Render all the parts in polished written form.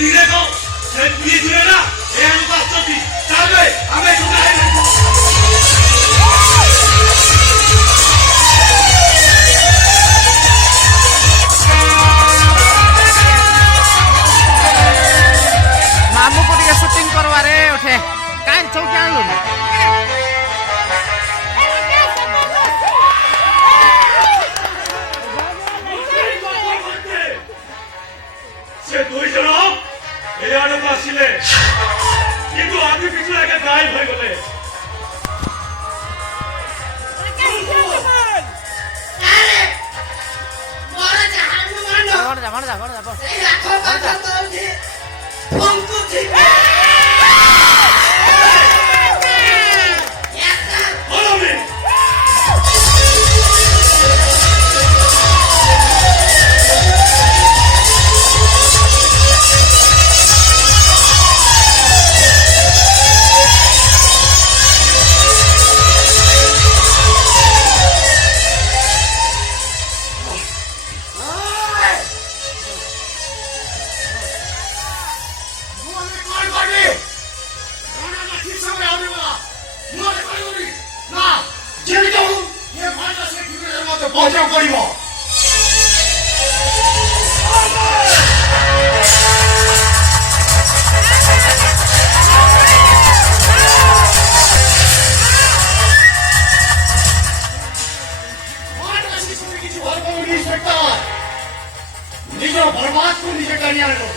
নিরেখো সে দুই জুড়ে না এ অনুপস্থিতি যাবে আমি কোথায় मामू को टिके शूटिंग करवा रे उठे कान चौकी आनलु সে দুই জন এই আড়ত আসিলে কিন্তু আমি পিছু লাগে গায়েব হয়ে গেলে বজাও করিব নিজের বরবাদ করে নিজে টানিয়ে আনলো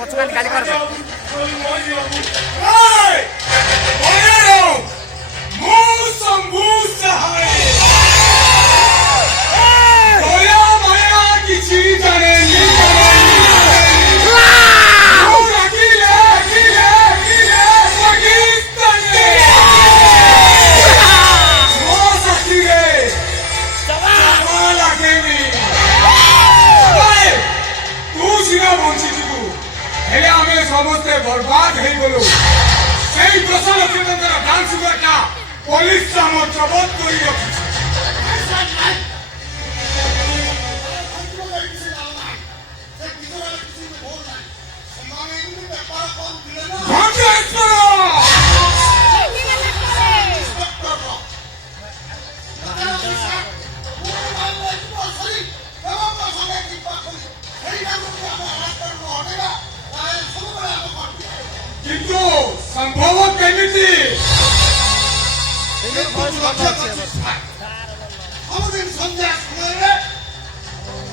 পছন্দ গালি করবে সমস্ত বরবাদ হয়ে গেল সেই 10 লক্ষ টাকার ডান্স সুগারটা পুলিশ আমার জবত করে রাখছে কিন্তু সম্ভব কেমিতি আমাদের সন্ধ্যা সময়ে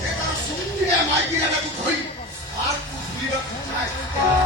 এটা সুন্দর মাইকিরাটাকে ধরি আর কুড়ি রকম